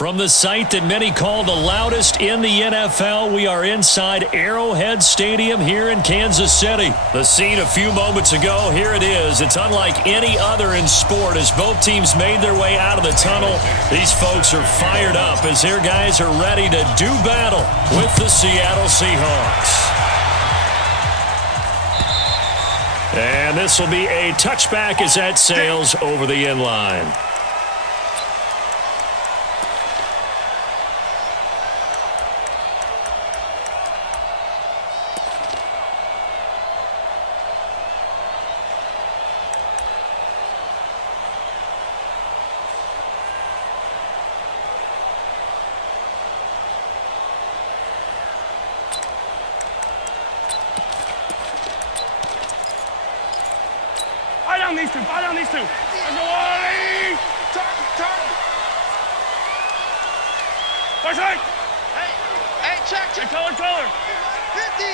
From the site that many call the loudest in the NFL, we are inside Arrowhead Stadium here in Kansas City. The scene a few moments ago, here it is. It's unlike any other in sport as both teams made their way out of the tunnel. These folks are fired up as their guys are ready to do battle with the Seattle Seahawks. And this will be a touchback as that sails over the end line. Buy down these two. Turn. Right. Hey, check. Hey, color. 50.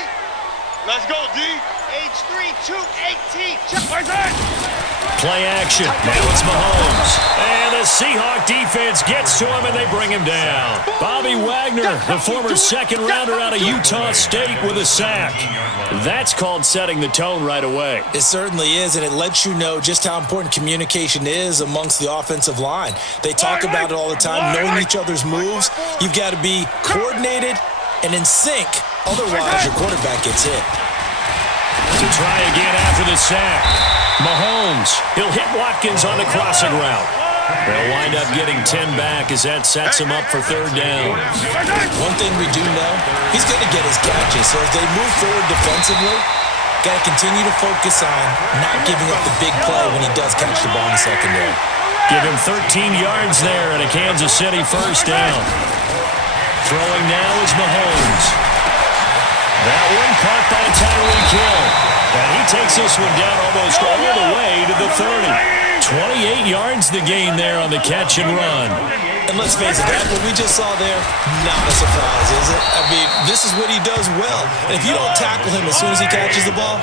Let's go, D. H3, 218. Check. Right. Play action. Now it's Mahomes. And the Seahawk defense gets to him, and they bring him down. Bobby Wagner, the former second-rounder out of Utah State with a sack. That's called setting the tone right away. It certainly is, and it lets you know just how important communication is amongst the offensive line. They talk about it all the time, knowing each other's moves. You've got to be coordinated and in sync. Otherwise, your quarterback gets hit. To try again after the sack. Mahomes, he'll hit Watkins on the crossing route. They'll wind up getting 10 back as that sets him up for third down. One thing we do know, he's going to get his catches. So as they move forward defensively, got to continue to focus on not giving up the big play when he does catch the ball in the secondary. Give him 13 yards there and a Kansas City first down. Throwing now is Mahomes. That one caught by Tyreek Hill. And he takes this one down almost all the way to the 30. 28 yards the gain there on the catch and run. And let's face it, that what we just saw there, not a surprise, is it? I mean, this is what he does well. And if you don't tackle him as soon as he catches the ball,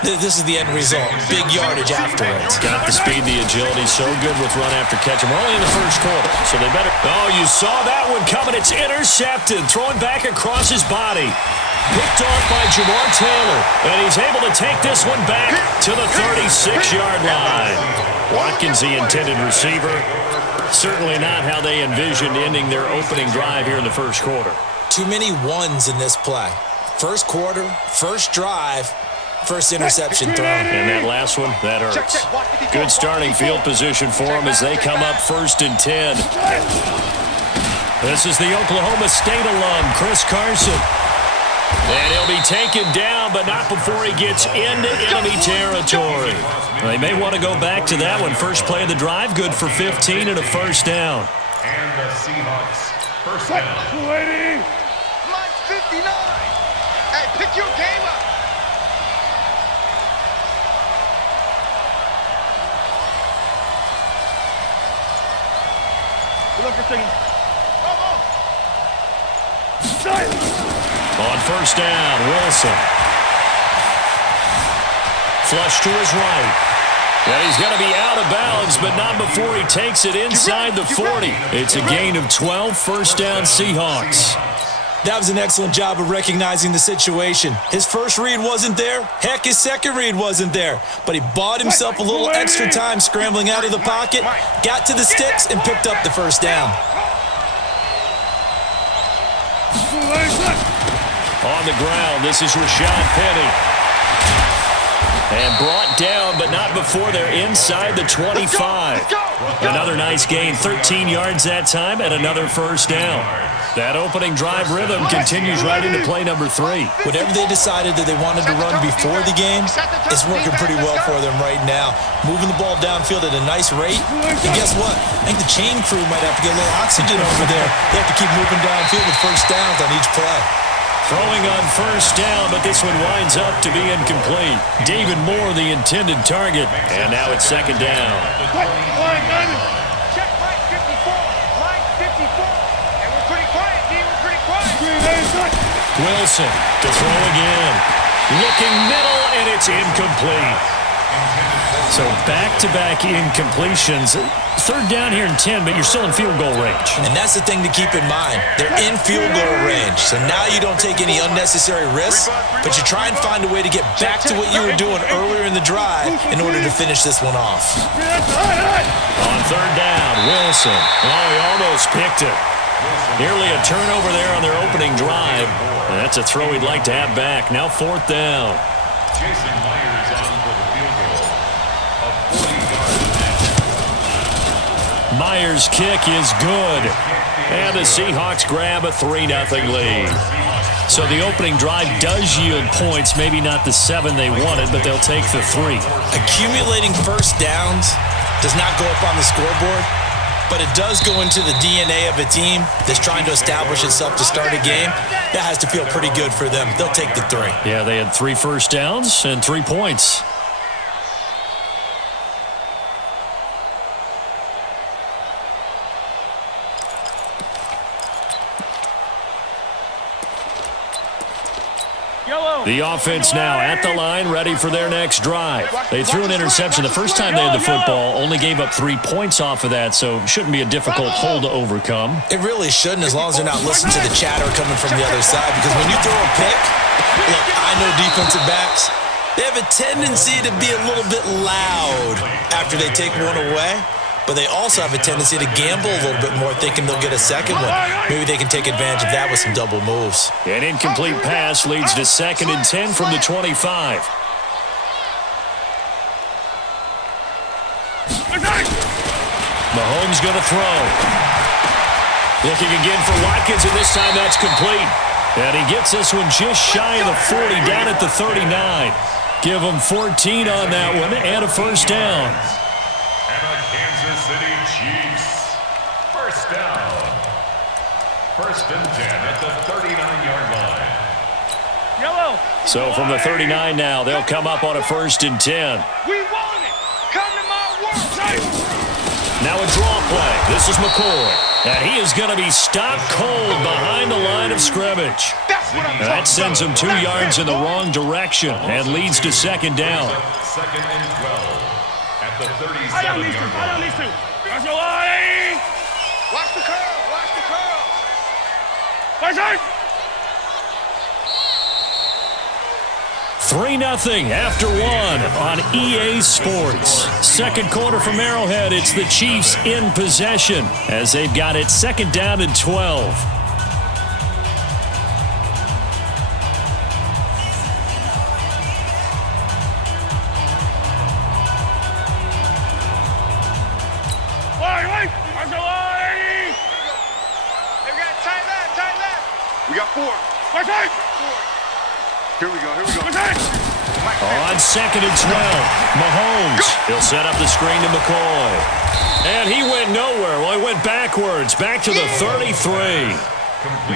this is the end result. Big yardage afterwards. Got the speed, the agility, so good with run after catch. We're only in the first quarter, so they better... Oh, you saw that one coming. It's intercepted. Throwing back across his body. Picked off by Jamar Taylor. And he's able to take this one back to the 36-yard line. Watkins, the intended receiver. Certainly not how they envisioned ending their opening drive here in the first quarter. Too many ones in this play. First quarter, first drive, first interception thrown. And that last one, that hurts. Good starting field position for them as they come up 1st and 10. This is the Oklahoma State alum, Chris Carson. And he'll be taken down, but not before he gets into enemy territory. They may want to go back to that one. First play of the drive, good for 15 and a first down. And the Seahawks first down. Lady. Line 59. Hey, pick your game up. Good luck for singing. On first down, Wilson. Flush to his right. And he's going to be out of bounds, but not before he takes it inside the 40. It's a gain of 12, first down Seahawks. That was an excellent job of recognizing the situation. His first read wasn't there. Heck, his second read wasn't there. But he bought himself a little extra time scrambling out of the pocket, got to the sticks, and picked up the first down. On the ground, this is Rashad Penny. And brought down, but not before they're inside the 25. Another nice gain, 13 yards that time, and another first down. That opening drive rhythm continues right into play number 3. Whatever they decided that they wanted to run before the game, it's working pretty well for them right now. Moving the ball downfield at a nice rate. And guess what? I think the chain crew might have to get a little oxygen over there. They have to keep moving downfield with first downs on each play. Throwing on first down, but this one winds up to be incomplete. David Moore, the intended target. And now it's second down. Check line 54. Line 54. And we're pretty quiet, D. We're pretty quiet. Wilson to throw again. Looking middle, and it's incomplete. So back-to-back incompletions. third down here and 10, but you're still in field goal range. And that's the thing to keep in mind. They're in field goal range. So now you don't take any unnecessary risks, but you try and find a way to get back to what you were doing earlier in the drive in order to finish this one off. On third down, Wilson. Oh, he almost picked it. Nearly a turnover there on their opening drive. And that's a throw he'd like to have back. Now fourth down. Jason Myers on for the field goal. A 40-yard attempt. Myers' kick is good. And the Seahawks grab a 3-0 lead. So the opening drive does yield points, maybe not the 7 they wanted, but they'll take the 3. Accumulating first downs does not go up on the scoreboard, but it does go into the DNA of a team that's trying to establish itself to start a game. That has to feel pretty good for them. They'll take the 3. Yeah, they had 3 first downs and 3 points. The offense now at the line, ready for their next drive. They threw an interception the first time they had the football, only gave up 3 points off of that, so it shouldn't be a difficult hole to overcome. It really shouldn't, as long as they're not listening to the chatter coming from the other side, because when you throw a pick, look, I know defensive backs, they have a tendency to be a little bit loud after they take one away. But they also have a tendency to gamble a little bit more, thinking they'll get a second one. Maybe they can take advantage of that with some double moves. An incomplete pass leads to 2nd and 10 from the 25. Mahomes going to throw. Looking again for Watkins, and this time that's complete. And he gets this one just shy of the 40, down at the 39. Give him 14 on that one and a first down. And the Kansas City Chiefs. First down. 1st and 10 at the 39-yard line. Yellow. So from the 39 now, they'll come up on a 1st and 10. We want it. Come to my work. Now a draw play. This is McCoy. And he is going to be stopped cold behind the line of scrimmage. That sends him 2 yards in the wrong direction and leads to 2nd down. 2nd and 12. At the 37-yard line. Watch the curl. Watch the curl. Watch it. 3-0 after 1 on EA Sports. Second quarter from Arrowhead. It's the Chiefs in possession as they've got it 2nd down and 12. We got 4. Here we go. On 2nd and 12, Mahomes. He'll set up the screen to McCoy. And he went nowhere. Well, he went backwards, back to the 33.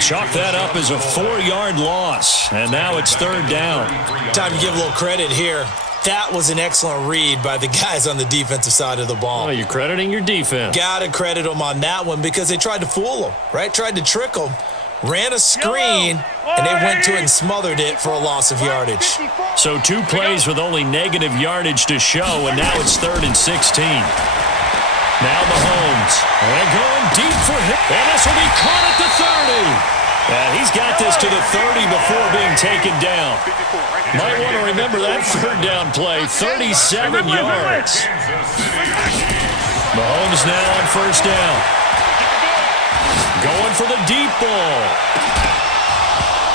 Chalk that up as a 4-yard loss. And now it's 3rd down. Time to give a little credit here. That was an excellent read by the guys on the defensive side of the ball. Oh, you're crediting your defense. Got to credit them on that one because they tried to fool them, right? Tried to trick them. Ran a screen, and they went to it and smothered it for a loss of yardage. So 2 plays with only negative yardage to show, and now it's 3rd and 16. Now Mahomes. And going deep for him. And this will be caught at the 30. And he's got this to the 30 before being taken down. Might want to remember that 3rd down play, 37 yards. Mahomes now on 1st down. Going for the deep ball.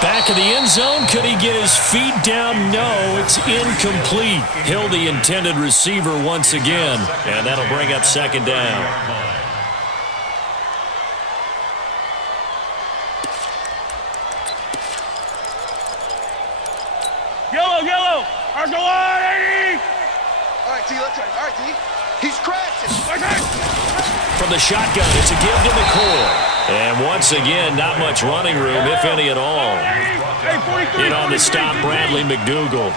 Back of the end zone. Could he get his feet down? No, it's incomplete. Hill, the intended receiver once again. And that'll bring up 2nd down. Yellow. All right, T, let's go. All right, T. He's crashing. From the shotgun, it's a give to McCoy. And once again, not much running room, if any at all. In on the stop, Bradley McDougal.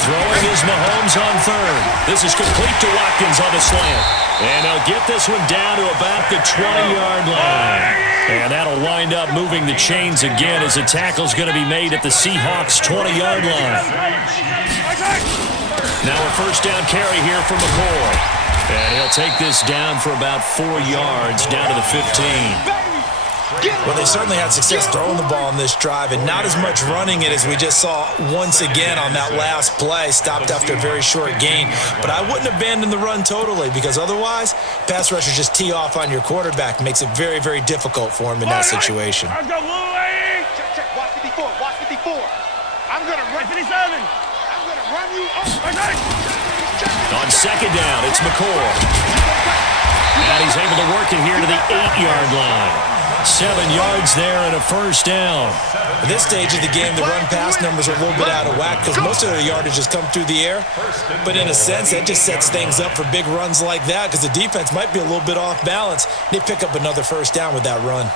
Throwing is Mahomes on 3rd. This is complete to Watkins on the slant. And they'll get this one down to about the 20-yard line. And that'll wind up moving the chains again as the tackle's going to be made at the Seahawks' 20-yard line. Now a 1st down carry here for McCoy. And he'll take this down for about 4 yards, down to the 15. Well, they certainly had success throwing the ball on this drive and not as much running it as we just saw once again on that last play. Stopped after a very short gain. But I wouldn't abandon the run totally because otherwise, pass rushers just tee off on your quarterback. Makes it very, very difficult for him in that situation. Check, watch 54, watch 54. I'm going to run 57. I'm going to run you over. On second down, it's McCoy. And he's able to work it here to the 8-yard line. 7 yards there and a first down. At this stage of the game, the run-pass numbers are a little bit out of whack because most of their yardage has come through the air. But in a sense, that just sets things up for big runs like that because the defense might be a little bit off balance. They pick up another first down with that run.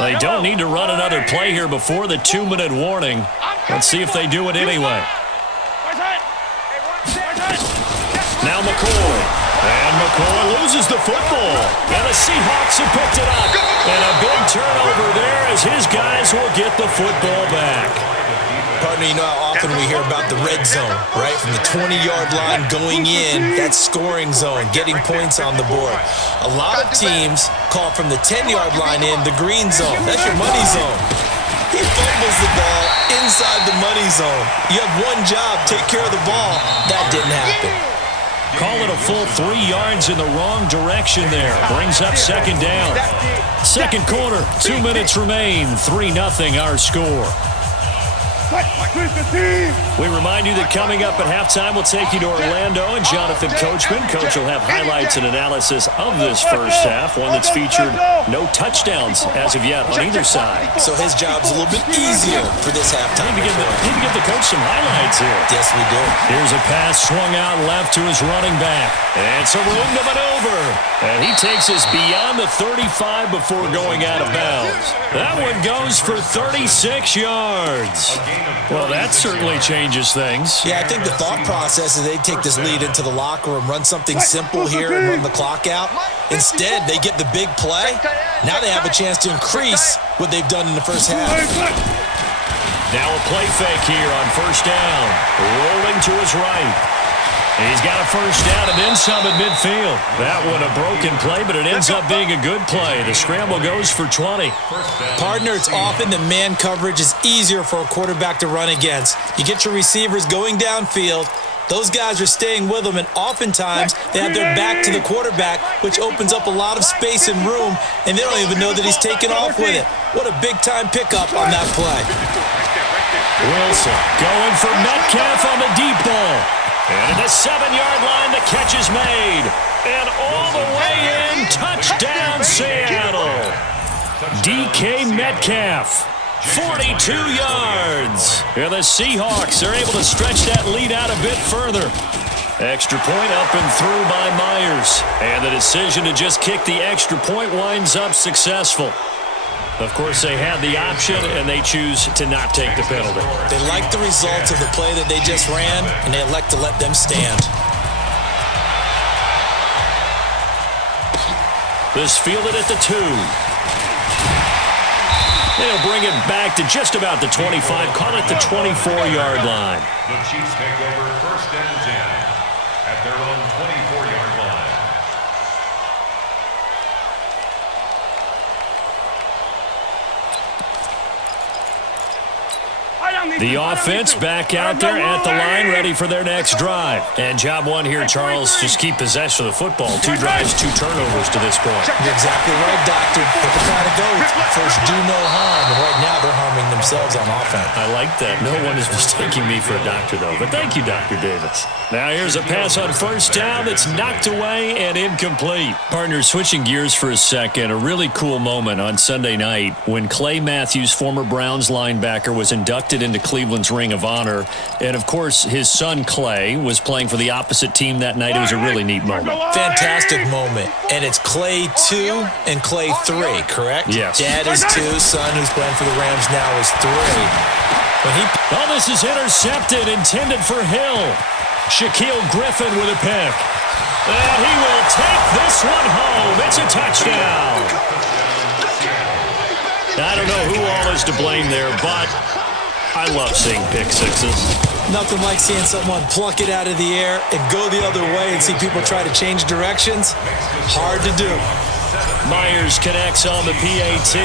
They don't need to run another play here before the 2-minute warning. Let's see if they do it anyway. Now McCoy. And McCoy loses the football. And the Seahawks have picked it up. And a big turnover there as his guys will get the football back. Partner, you know how often we hear about the red zone, right? From the 20-yard line going in, that scoring zone, getting points on the board. A lot of teams call from the 10-yard line in the green zone. That's your money zone. He fumbles the ball inside the money zone. You have one job, take care of the ball. That didn't happen. Call it a full 3 yards in the wrong direction there. Brings up second down. Second quarter, 2 minutes remain. 3-0 our score. We remind you that coming up at halftime, we'll take you to Orlando and Jonathan Coachman. Coach will have highlights and analysis of this first half, one that's featured no touchdowns as of yet on either side. So his job's a little bit easier for this halftime. Need to give the coach some highlights here. Yes, we do. Here's a pass swung out left to his running back. And it's a room to maneuver. And he takes us beyond the 35 before going out of bounds. That one goes for 36 yards. Well, that certainly changes things. Yeah, I think the thought process is they take this lead into the locker room, run something simple here and run the clock out. Instead, they get the big play. Now they have a chance to increase what they've done in the first half. Now a play fake here on first down. Rolling to his right. He's got a first down and then some at midfield. That one a broken play, but it ends up being a good play. The scramble goes for 20. Partner, it's often that man coverage is easier for a quarterback to run against. You get your receivers going downfield. Those guys are staying with them, and oftentimes they have their back to the quarterback, which opens up a lot of space and room, and they don't even know that he's taking off with it. What a big-time pickup on that play. Wilson going for Metcalf on the deep ball. And at the 7-yard line, the catch is made. And all the way in, touchdown Seattle. DK Metcalf, 42 yards. And the Seahawks are able to stretch that lead out a bit further. Extra point up and through by Myers. And the decision to just kick the extra point winds up successful. Of course, they had the option, and they choose to not take the penalty. They like the results of the play that they just ran, and they elect to let them stand. This fielded at the 2. They'll bring it back to just about the 25, call it the 24-yard line. The Chiefs take over first and 10 at their own 24-yard line. The offense back out there at the line, ready for their next drive. And job one here, Charles, just keep possession of the football. 2 drives, 2 turnovers to this point. You're exactly right, Doctor. Hippocratic oath. First, do no harm. And right now, they're harming themselves on offense. I like that. No one is mistaking me for a doctor, though. But thank you, Dr. Davis. Now here's a pass on first down that's knocked away and incomplete. Partner, switching gears for a second, a really cool moment on Sunday night when Clay Matthews, former Browns linebacker, was inducted into Cleveland's Ring of Honor. And, of course, his son, Clay, was playing for the opposite team that night. It was a really neat moment. Fantastic moment. And it's Clay 2 and Clay 3, correct? Yes. Dad is 2, son who's playing for the Rams now is 3. Oh, this is intercepted, intended for Hill. Shaquille Griffin with a pick. And he will take this one home. It's a touchdown. I don't know who all is to blame there, but I love seeing pick sixes. Nothing like seeing someone pluck it out of the air and go the other way and see people try to change directions. Hard to do. Myers connects on the PAT,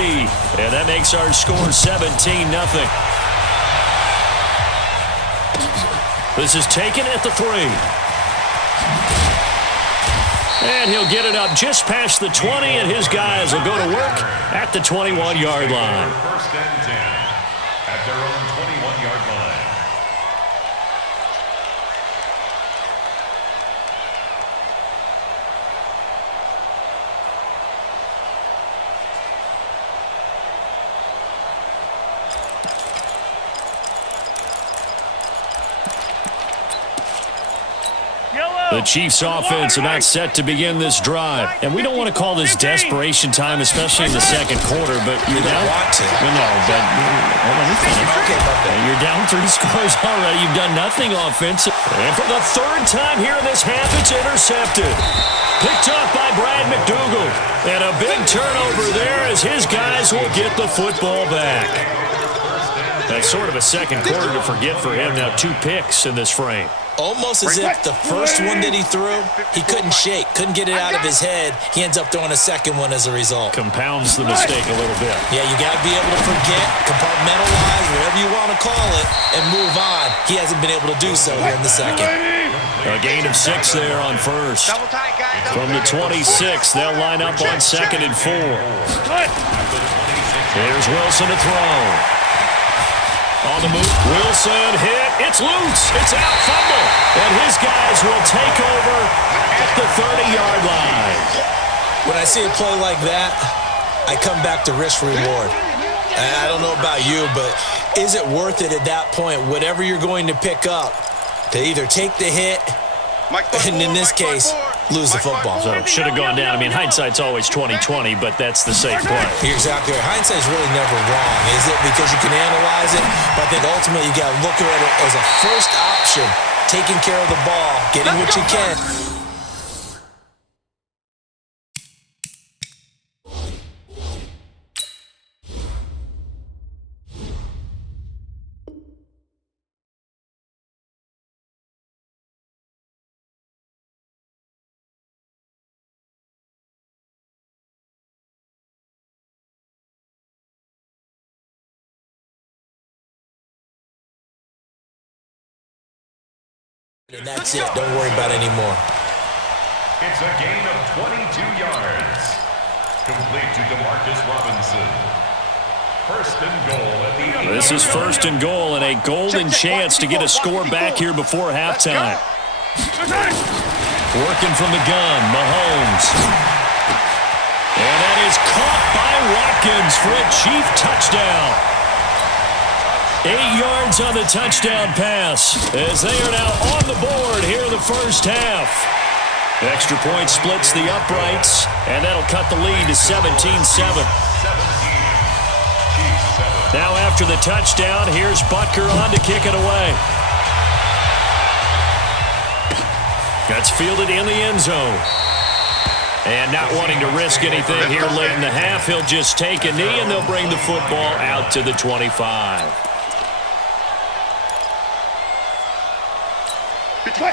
and that makes our score 17-0. This is taken at the 3. And he'll get it up just past the 20, and his guys will go to work at the 21-yard line. First and 10 at their own 21-yard line. The Chiefs' offense about set to begin this drive. And we don't want to call this desperation time, especially in the second quarter, but you're down. Want to. Well, no, but let me finish. Okay. You're down 3 scores already. You've done nothing offensive. And for the third time here in this half, it's intercepted. Picked off by Brad McDougal. And a big turnover there as his guys will get the football back. That's sort of a second quarter to forget for him. Now 2 picks in this frame. Almost as if the first one that he threw, he couldn't shake, couldn't get it out of his head. He ends up throwing a second one as a result. Compounds the mistake a little bit. Yeah, you got to be able to forget, compartmentalize, whatever you want to call it, and move on. He hasn't been able to do so here in the second. A gain of 6 there on first. From the 26, they'll line up on 2nd and 4. Here's Wilson to throw. On the move, Wilson hit. It's loose. It's out, fumble. And his guys will take over at the 30-yard line. When I see a play like that, I come back to risk-reward. I don't know about you, but is it worth it at that point, whatever you're going to pick up, to either take the hit, and in this case, lose the football? So should have gone down. I mean, hindsight's always 20/20, but that's the safe play. You're exactly right. Hindsight's really never wrong, is it? Because you can analyze it, but I think ultimately you got to look at it as a first option, taking care of the ball, getting what you can. And that's it. Don't worry about it anymore. It's a gain of 22 yards. Complete to DeMarcus Robinson. First and goal at the 8. This is first and goal and a golden chance to get a score back here before halftime. Working from the gun, Mahomes. And that is caught by Watkins for a Chief touchdown. 8 yards on the touchdown pass as they are now on the board here in the first half. Extra point splits the uprights, and that'll cut the lead to 17-7. Now after the touchdown, here's Butker on to kick it away. That's fielded in the end zone. And not wanting to risk anything here late in the half, he'll just take a knee, and they'll bring the football out to the 25.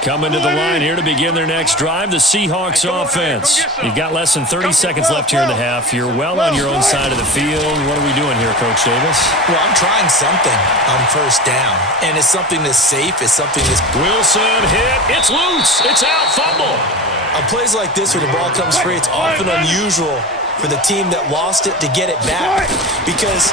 Coming to the line here to begin their next drive, the Seahawks offense. You've got less than 30 seconds left here in the half. You're well on your own side of the field. What are we doing here, Coach Davis? Well, I'm trying something on first down, and it's something that's safe. It's something that's... Wilson hit. It's loose. It's out. Fumble. On plays like this where the ball comes free, it's often unusual for the team that lost it to get it back because...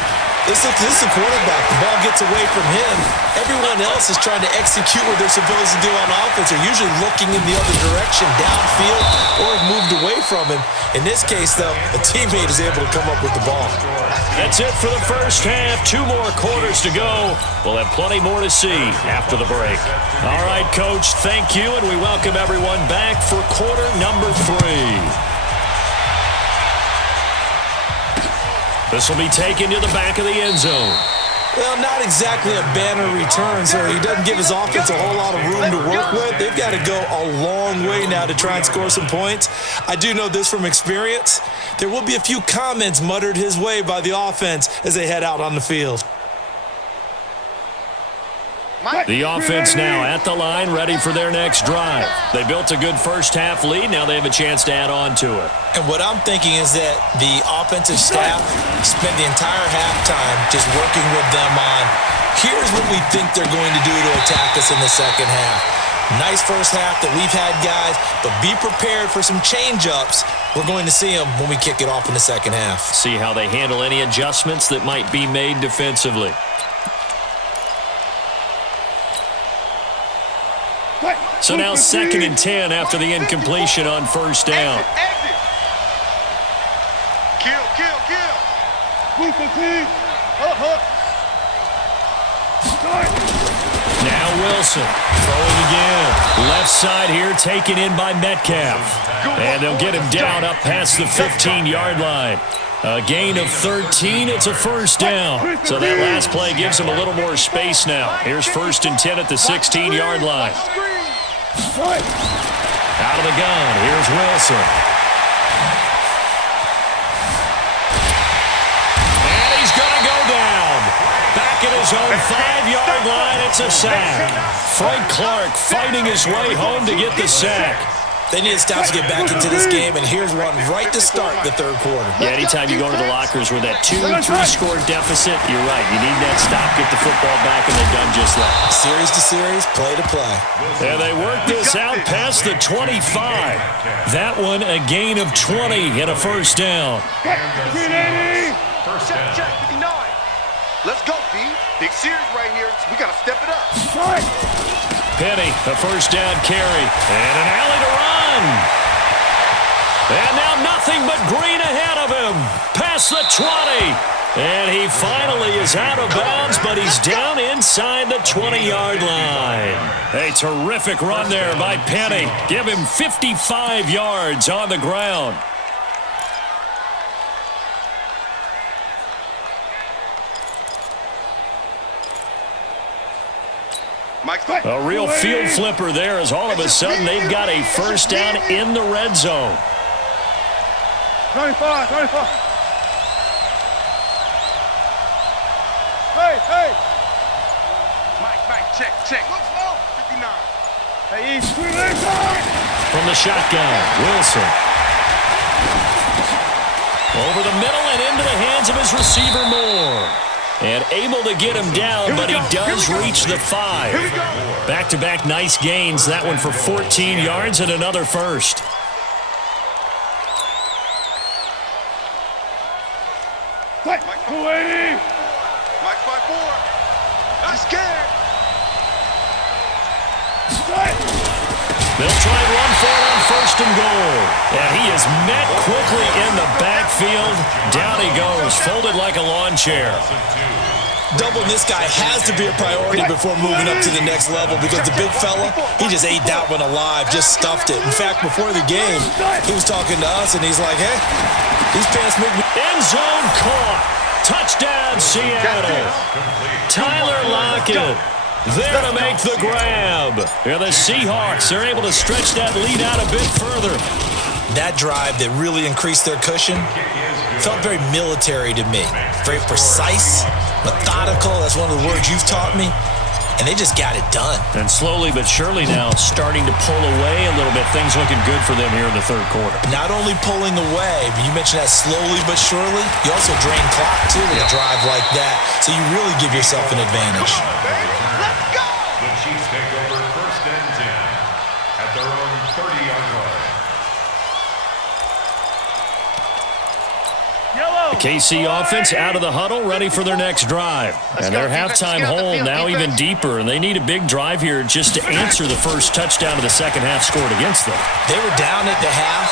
This is the quarterback. The ball gets away from him. Everyone else is trying to execute what they're supposed to do on offense. They're usually looking in the other direction, downfield, or have moved away from him. In this case, though, a teammate is able to come up with the ball. That's it for the first half. 2 more quarters to go. We'll have plenty more to see after the break. All right, Coach, thank you, and we welcome everyone back for quarter number 3. This will be taken to the back of the end zone. Well, not exactly a banner return, so he doesn't give his offense a whole lot of room to work with. They've got to go a long way now to try and score some points. I do know this from experience. There will be a few comments muttered his way by the offense as they head out on the field. The offense now at the line, ready for their next drive. They built a good first-half lead. Now they have a chance to add on to it. And what I'm thinking is that the offensive staff spent the entire halftime just working with them on, here's what we think they're going to do to attack us in the second half. Nice first half that we've had, guys, but be prepared for some change-ups. We're going to see them when we kick it off in the second half. See how they handle any adjustments that might be made defensively. So now 2nd and 10 after the incompletion on first down. Exit. Kill. Now Wilson throwing again. Left side here taken in by Metcalf. And they'll get him down up past the 15-yard line. A gain of 13. It's a first down. So that last play gives him a little more space now. Here's 1st and 10 at the 16-yard line. Out of the gun. Here's Wilson. And he's going to go down. Back at his own 5-yard line, it's a sack. Frank Clark fighting his way home to get the sack. They need to stop to get back into this game, and here's one right to start the third quarter. Yeah, anytime you go to the lockers with that 2-3-score deficit, you're right. You need that stop, get the football back, and they've done just that. Series to series, play to play. And they work this out past the 25. That one a gain of 20 and a first down. Check, 59. Let's go, D. Big series right here. We got to step it up. Penny, a first down carry, and an alley to run. And now nothing but green ahead of him. Past the 20. And he finally is out of bounds, but he's down inside the 20-yard line. A terrific run there by Penny. Give him 55 yards on the ground. A real field flipper there as all of a sudden they've got a first down in the red zone. 25. Hey. Mike, check. 59. Hey, From the shotgun, Wilson. Over the middle and into the hands of his receiver, Moore. And able to get him down, but he does reach the 5. Back-to-back nice gains. That one for 14 yards and another first. Mike 280. Mike 5-4. I'm scared. They'll try and run for it on 1st and goal. And he is met quickly in the backfield. Down he goes, folded like a lawn chair. Doubling this guy has to be a priority before moving up to the next level because the big fella, he just ate that one alive, just stuffed it. In fact, before the game, he was talking to us, and he's like, hey, these pants make me... End zone caught. Touchdown, Seattle. Tyler Lockett there to make the grab. And the Seahawks are able to stretch that lead out a bit further. That drive that really increased their cushion felt very military to me. Very precise, methodical. That's one of the words you've taught me. And they just got it done. And slowly but surely now starting to pull away a little bit. Things looking good for them here in the third quarter. Not only pulling away, but you mentioned that slowly but surely. You also drain clock, too, with a drive like that. So you really give yourself an advantage. Let's go! The Chiefs take over 1st and 10 at their own 30-yard line. The KC offense out of the huddle, ready for their next drive. And their halftime hole now even deeper, and they need a big drive here just to answer the first touchdown of the second half scored against them. They were down at the half.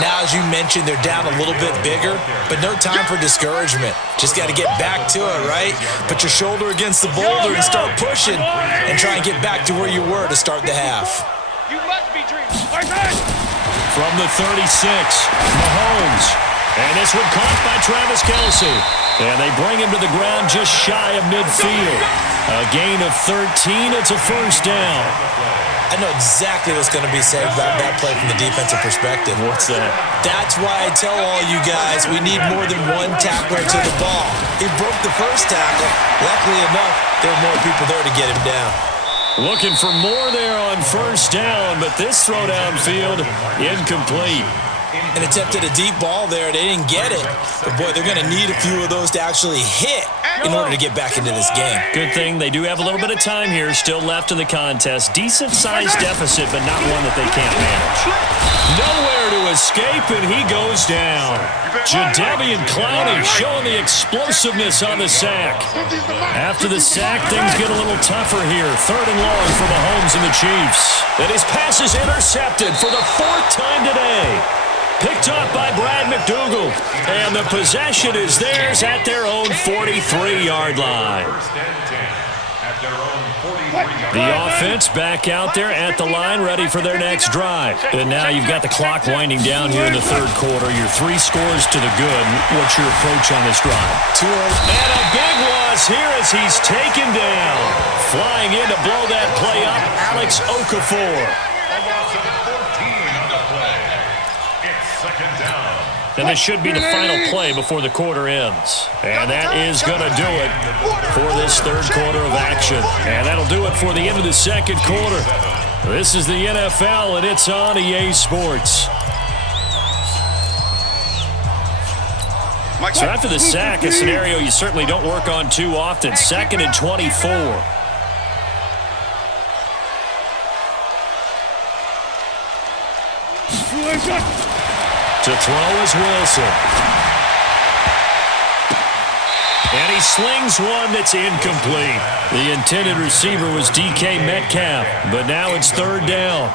Now, as you mentioned, they're down a little bit bigger, but no time for discouragement. Just got to get back to it, right? Put your shoulder against the boulder and start pushing and try and get back to where you were to start the half. You must be dreaming. From the 36, Mahomes. And this one caught by Travis Kelce. And they bring him to the ground just shy of midfield. A gain of 13. It's a first down. I know exactly what's going to be said about that play from the defensive perspective. What's that? That's why I tell all you guys we need more than one tackler to the ball. He broke the first tackle. Luckily enough, there were more people there to get him down. Looking for more there on first down, but this throw downfield, incomplete. And attempted a deep ball there. They didn't get it. But, boy, they're going to need a few of those to actually hit in order to get back into this game. Good thing they do have a little bit of time here still left in the contest. Decent-sized deficit, but not one that they can't manage. Nowhere to escape, and he goes down. Jadeveon Clowney showing the explosiveness on the sack. After the sack, things get a little tougher here. 3rd and long for Mahomes and the Chiefs. And his pass is intercepted for the 4th time today. Picked off by Brad McDougal. And the possession is theirs at their own 43-yard line. The offense back out there at the line, ready for their next drive. And now you've got the clock winding down here in the 3rd quarter. Your 3 scores to the good. What's your approach on this drive? And a big loss here as he's taken down. Flying in to blow that play up, Alex Okafor. And this should be the final play before the quarter ends. And that is going to do it for this 3rd quarter of action. And that'll do it for the end of the 2nd quarter. This is the NFL, and it's on EA Sports. So after the sack, a scenario you certainly don't work on too often. 2nd and 24. To throw is Wilson. And he slings one that's incomplete. The intended receiver was DK Metcalf, but now it's 3rd down.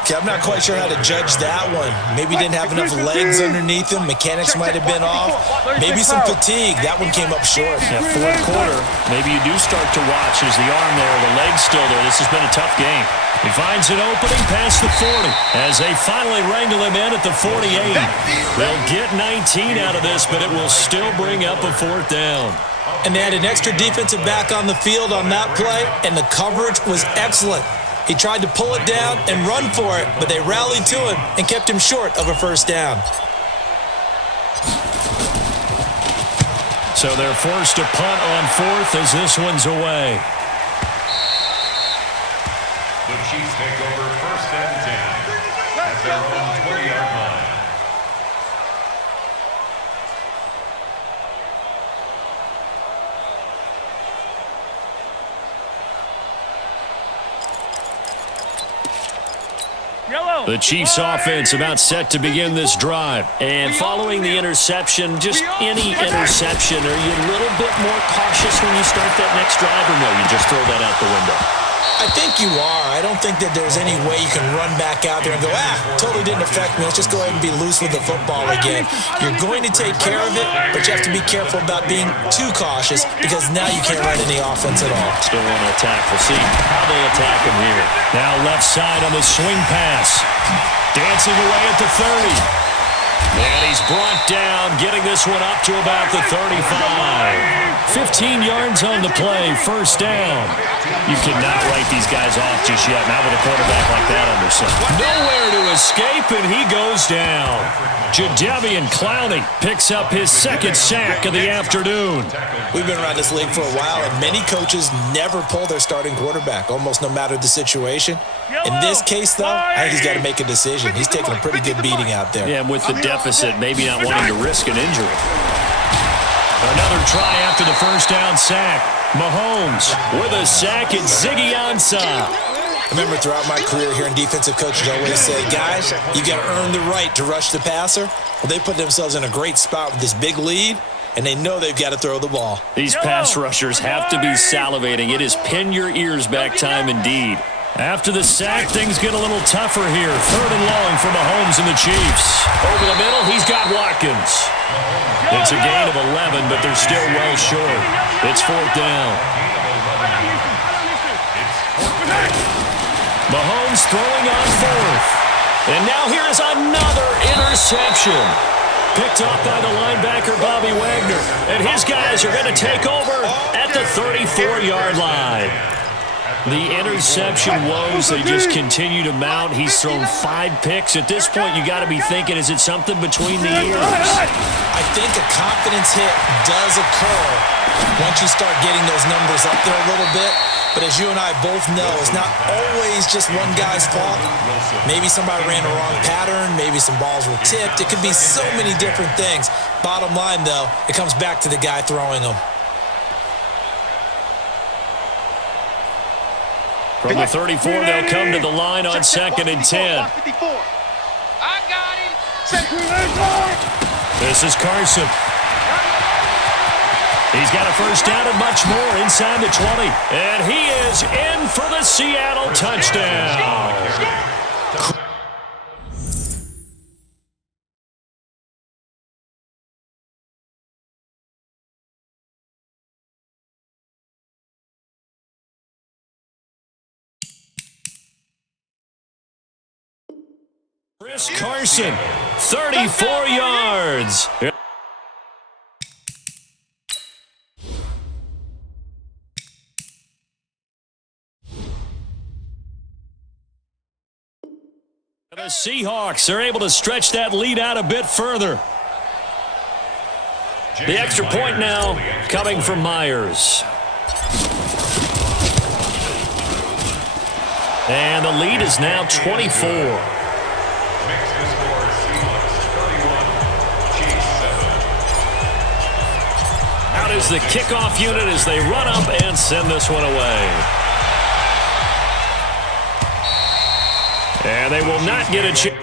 Okay, I'm not quite sure how to judge that one. Maybe he didn't have enough legs underneath him. Mechanics might have been off. Maybe some fatigue. That one came up short. Yeah, 4th quarter, maybe you do start to watch as the arm there, the leg's still there. This has been a tough game. He finds an opening past the 40 as they finally wrangle him in at the 48. They'll get 19 out of this, but it will still bring up a 4th down. And they had an extra defensive back on the field on that play, and the coverage was excellent. He tried to pull it down and run for it, but they rallied to him and kept him short of a 1st down. So they're forced to punt on 4th as this one's away. The Chiefs take over 1st and 10 at their own 20-yard line. The Chiefs offense about set to begin this drive. And following the interception, just any interception, are you a little bit more cautious when you start that next drive, or no, you just throw that out the window? I think you are. I don't think that there's any way you can run back out there and go, totally didn't affect me. Let's just go ahead and be loose with the football again. You're going to take care of it, but you have to be careful about being too cautious because now you can't run any offense at all. Still want to attack. We'll see how they attack him here. Now left side on the swing pass. Dancing away at the 30. And he's brought down, getting this one up to about the 35. 15 yards on the play, 1st down. You cannot write these guys off just yet, not with a quarterback like that under center. Nowhere to escape, and he goes down. Jadeveon Clowney picks up his 2nd sack of the afternoon. We've been around this league for a while, and many coaches never pull their starting quarterback, almost no matter the situation. In this case, though, I think he's got to make a decision. He's taking a pretty good beating out there. Yeah, with the deficit, maybe not wanting to risk an injury. Another try after the 1st down sack. Mahomes with a sack at Ziggy Ansah. I remember throughout my career hearing defensive coaches always say, guys, you got to earn the right to rush the passer. Well, they put themselves in a great spot with this big lead, and they know they've got to throw the ball. These pass rushers have to be salivating. It is pin your ears back time indeed. After the sack, things get a little tougher here. 3rd and long for Mahomes and the Chiefs. Over the middle, he's got Watkins. It's a gain of 11, but they're still well short. It's 4th down. Mahomes throwing on 4th. And now here is another interception. picked off by the linebacker, Bobby Wagner. And his guys are going to take over at the 34-yard line. The interception woes, they just continue to mount. He's thrown 5 picks. At this point, you got to be thinking, is it something between the ears? I think a confidence hit does occur once you start getting those numbers up there a little bit. But as you and I both know, it's not always just one guy's fault. Maybe somebody ran the wrong pattern. Maybe some balls were tipped. It could be so many different things. Bottom line, though, it comes back to the guy throwing them. From the 34, they'll come to the line on 2nd and 10. I got him. This is Carson. He's got a first down and much more inside the 20. And he is in for the Seattle touchdown. Chris Carson, 34 yards. The Seahawks are able to stretch that lead out a bit further. The extra point now coming from Myers. And the lead is now 24. Out is the kickoff unit as they run up and send this one away. And they will not get a chance.